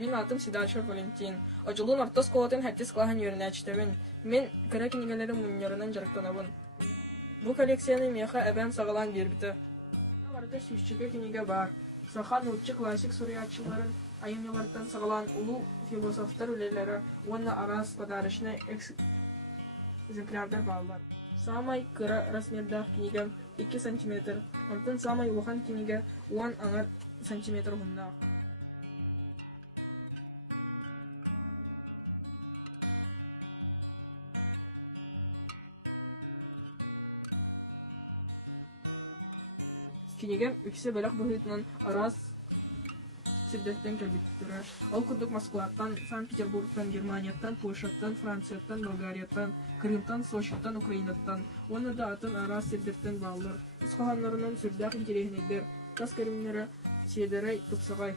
Min adım Sidaşır Valentin. Oculuğun orta skolotun herkes klahan yörüne açtığın. Min kara kinigelerin munyorundan jarıktanabın. Bu koleksiyonu miyaha ebem sağılan bir biti. Varda süsçüge kiniga var. Sahan uççu klasik suriyatçıların ayımyalardan sağılan ulu filosoflar üleleri onunla aras kadarışına экземплярдар bağlar. Самай кыра размердах книга 2 см. Онтан самай улахан книга 10 аңар сантиметр хундах. Книгам иксе бөлөк бөһүтүнөн арас сиддеттен кэлбиттирэр. Ол курдук Москваттан, Санкт-Петербургтан, Германияттан, Польшаттан, Францияттан, Болгарияттан, Крымтан, Сочиттан, Украинаттан, оны да атын арас сиддеттен баллар. Исқаханларынан сүрдәк интереснейдер. Тас кәримнері седерей тупсағай.